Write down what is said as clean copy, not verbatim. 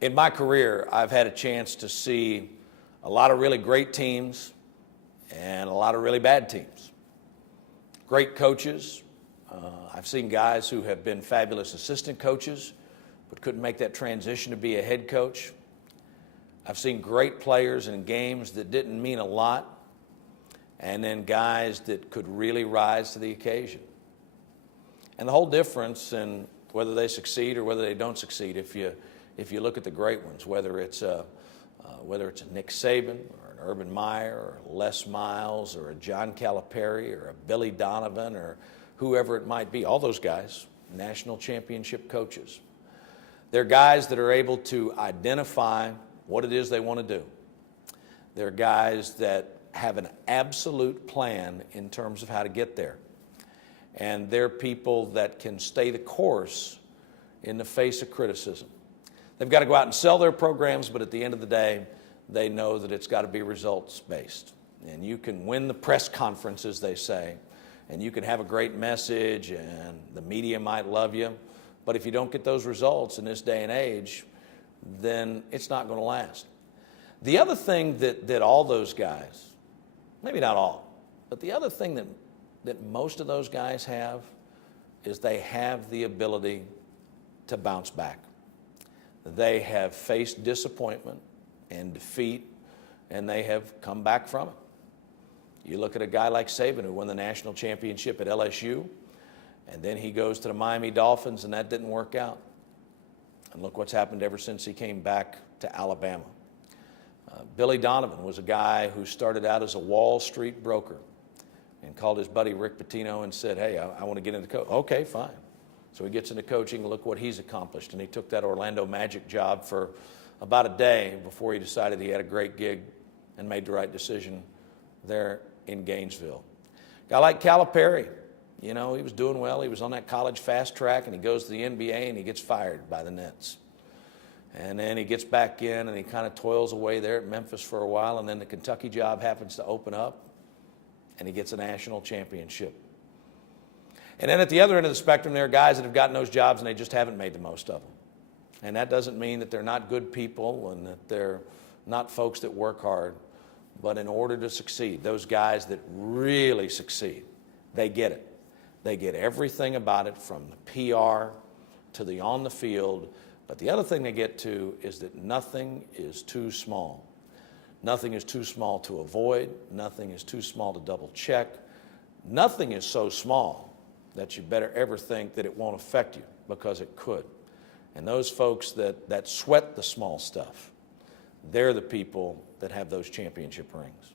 In my career, I've had a chance to see a lot of really great teams and a lot of really bad teams. Great coaches. I've seen guys who have been fabulous assistant coaches but couldn't make that transition to be a head coach. I've seen great players in games that didn't mean a lot, and then guys that could really rise to the occasion. And the whole difference in whether they succeed or whether they don't succeed, if you look at the great ones, whether it's a Nick Saban or an Urban Meyer or Les Miles or a John Calipari or a Billy Donovan or whoever it might be, all those guys, national championship coaches. They're guys that are able to identify what it is they want to do. They're guys that have an absolute plan in terms of how to get there. And they're people that can stay the course in the face of criticism. They've got to go out and sell their programs, but at the end of the day, they know that it's got to be results-based. And you can win the press conferences, they say, and you can have a great message, and the media might love you, but if you don't get those results in this day and age, then it's not going to last. The other thing that all those guys, maybe not all, but the other thing that most of those guys have is they have the ability to bounce back. They have faced disappointment and defeat, and they have come back from it. You look at a guy like Saban, who won the national championship at LSU, and then he goes to the Miami Dolphins, and that didn't work out. And look what's happened ever since he came back to Alabama. Billy Donovan was a guy who started out as a Wall Street broker and called his buddy Rick Pitino and said, hey, I want to get into coaching. Okay, fine. So he gets into coaching, look what he's accomplished. And he took that Orlando Magic job for about a day before he decided he had a great gig and made the right decision there in Gainesville. A guy like Calipari, you know, he was doing well. He was on that college fast track, and he goes to the NBA, and he gets fired by the Nets. And then he gets back in, and he kind of toils away there at Memphis for a while, and then the Kentucky job happens to open up, and he gets a national championship. And then at the other end of the spectrum, there are guys that have gotten those jobs, and they just haven't made the most of them. And that doesn't mean that they're not good people and that they're not folks that work hard. But in order to succeed, those guys that really succeed, they get it. They get everything about it, from the PR to the on the field. But the other thing they get to is that nothing is too small. Nothing is too small to avoid. Nothing is too small to double check. Nothing is so small that you better ever think that it won't affect you, because it could. And those folks that sweat the small stuff, they're the people that have those championship rings.